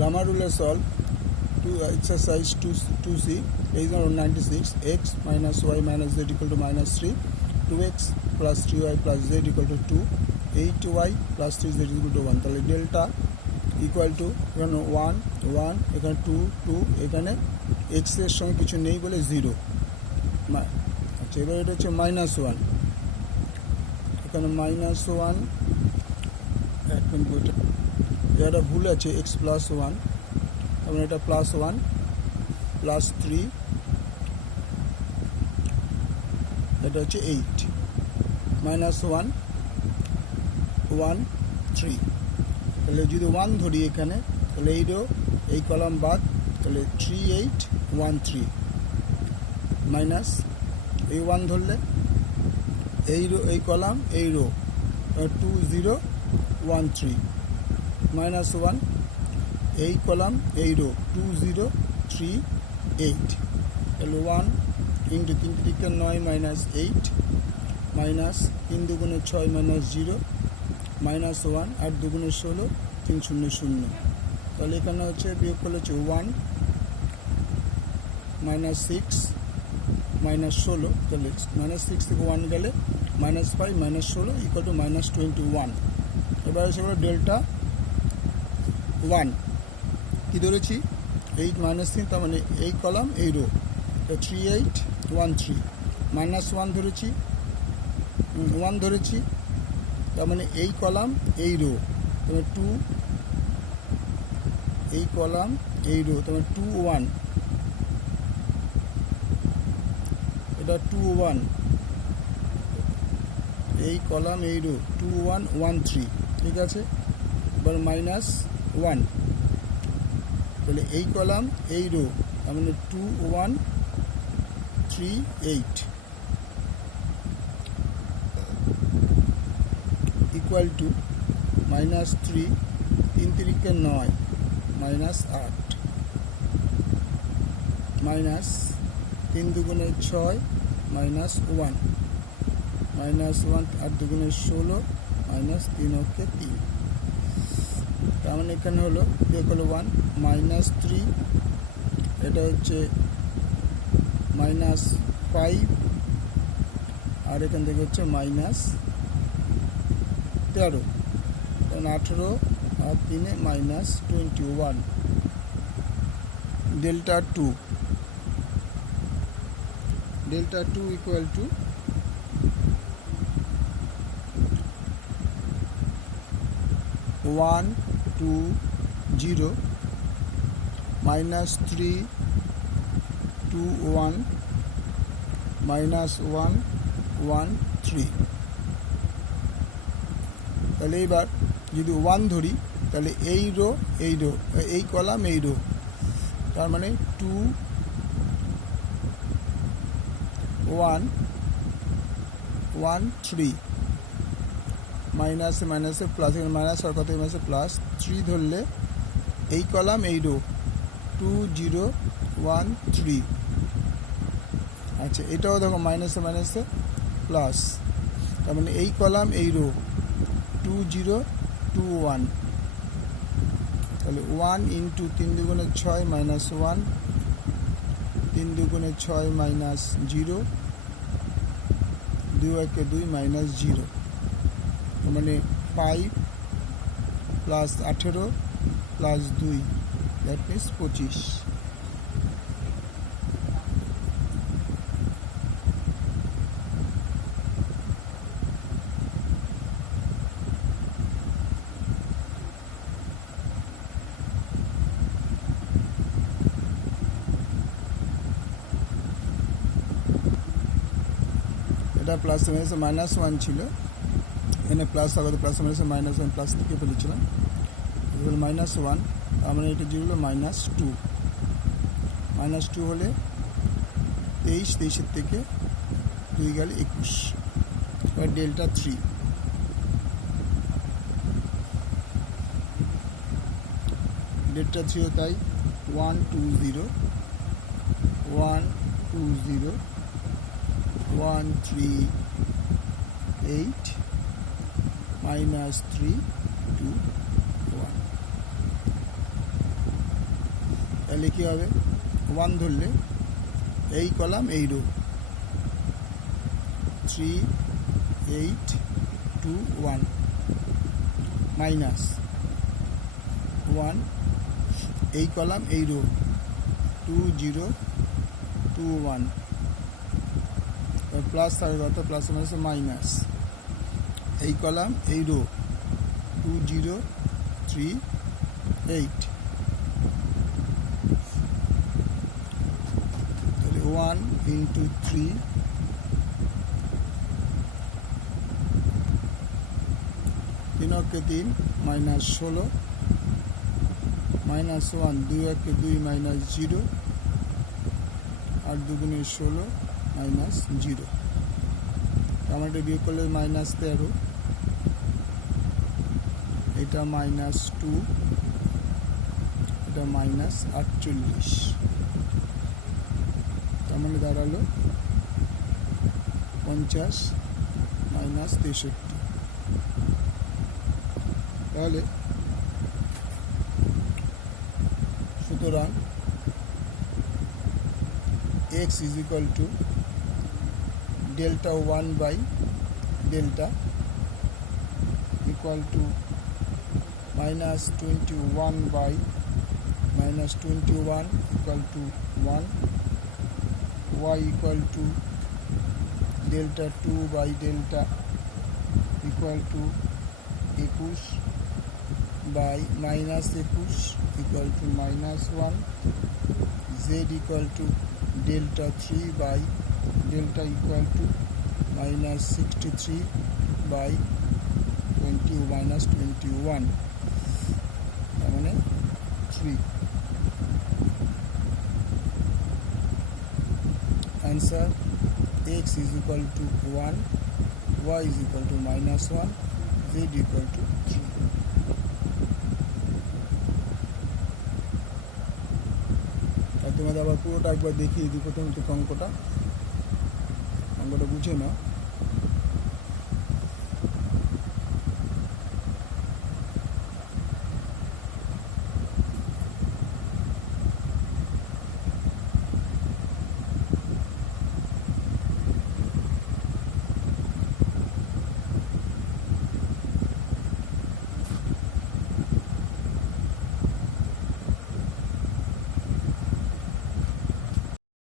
Grammar rule solve to exercise 2C. Page number 96. X minus y minus z equal to minus 3. 2x plus 3y plus z equal to 2. 8y plus 3z equal to 1. তাহলে delta equal to এখানে 1 1 এখানে 2 2 এখানে x এর সঙ্গে কিছু নেই বলে 0। আচ্ছা, এবার এটা হচ্ছে -1, এখানে -1 এক মিনিট, এটা ভুল আছে, x প্লাস 1, তার মানে এটা +1 প্লাস 3, এটা হচ্ছে 8, -1 1 3। তাহলে যদি 1 ধরি এখানে, তাহলে এই কলাম বাদ, তাহলে 3 8 1 3 মাইনাস এই 1 ধরলে এই কলাম এই রো 2 0 1 3 -1 এই কলাম এই রো 2 0 3 8। তাহলে 1 ইন্টু 3 3 9 মাইনাস 8 মাইনাস 3 দুগুণে 6 মাইনাস 0 -1 8 দুগুণে 16 3 0 0। তাহলে এখানে হচ্ছে বিয়োগ করলে হচ্ছে 1 -6 -16, তাহলে -6 থেকে 1 গেলে -5 -16 ইকুয়াল টু -21। এবার হচ্ছে ডেল্টা 1 কি ধরেছি 8 -3, তার মানে এই কলাম এই রো 3 8 1 3 -1 ধরেছি 1 ধরেছি, তার মানে এই কলাম এই রো, তাহলে 2 এই কলাম এই রো, তার মানে 2 1, এটা 2 1 এই কলাম এই রো 2 1 1 3, ঠিক আছে। এবার -1, তাহলে এই কলাম এই রো, তার মানে 2 1 3 8 ইকুয়াল টু -3 3 3 9 -8 মাইনাস 3 দুগুণে 6 -1 -1 8 দুগুণে 16 -3 ওকে 3। তার মানে এখানে হলো বিয়োগ হলো 1 -3, এটা হচ্ছে -5, আর এখান থেকে হচ্ছে -13, 18 আর 3 -21। Delta 2 equal to 1 2 0 -3 2 1 -1 1 3। তাহলে এবার যদি 1 ধরি, তাহলে এই রো এই কলাম এই রো, তার মানে 2 1 1 3 মাইনাসে মাইনাসে প্লাস, এখানে মাইনাস আর কত মাইনাসে প্লাস 3 ধরলে এই কলাম এই রো 2 0 1 3। আচ্ছা, এটাও দেখো মাইনাসে মাইনাসে প্লাস, তার মানে এই কলাম এই রো 2 0 2 1, তাহলে 1 ইন্টু 3 দুগুণে 6 -1 3 দুগুণে 6 -0 2 1 2 -0, তার মানে 5 প্লাস 18 প্লাস 2, দ্যাট মিনস 25। এটা প্লাস মাইনাস 1 ছিল, এখানে প্লাস আগে প্লাস মাইনাসে -1 প্লাস থেকে ফেলেছিলাম, এগুলো -1, তার মানে এটা যেগুলো -2 হলে 23 23 থেকে 2 গেলে 21। এবার ডেল্টা 3 তাই 1 2 0 1 2 0 1 3 8 -3 2 1। তাহলে কী হবে, 1 ধরলে এই কলাম এই রো 3 8 2 1 মাইনাস 1 এই কলাম এই রো 2 0 2 1 প্লাস থাকবে, অর্থাৎ প্লাস মাইনাস মাইনাস এই কলাম এই রো 2 0 3 8 তাহলে 1 ইন্টু 3 3 অক্ষে 3 মাইনাস 16 মাইনাস 1 2 অক্ষে 2 মাইনাস 0 আর 2 গুণে 16 মাইনাস 0 আমার এটা বিয়োগ করলে মাইনাস 13 এটা মাইনাস 2 এটা মাইনাস 48 তার মানে দাঁড়ালো 50 মাইনাস 63 তাহলে সুতরাং x is equal to delta 1 by delta equal to minus 21 by minus 21 equal to 1, y equal to delta 2 by delta equal to 21 by minus 21 equal to minus 1, z equal to delta 3 by delta equal to minus 63 by 20 minus 21 তার মানে 3 answer x is equal to 1, y is equal to minus 1, z equal to 3 তোমাদের আবার পুরোটা একবার দেখিয়ে দিই প্রথম থেকে অঙ্কটা বুঝে নাও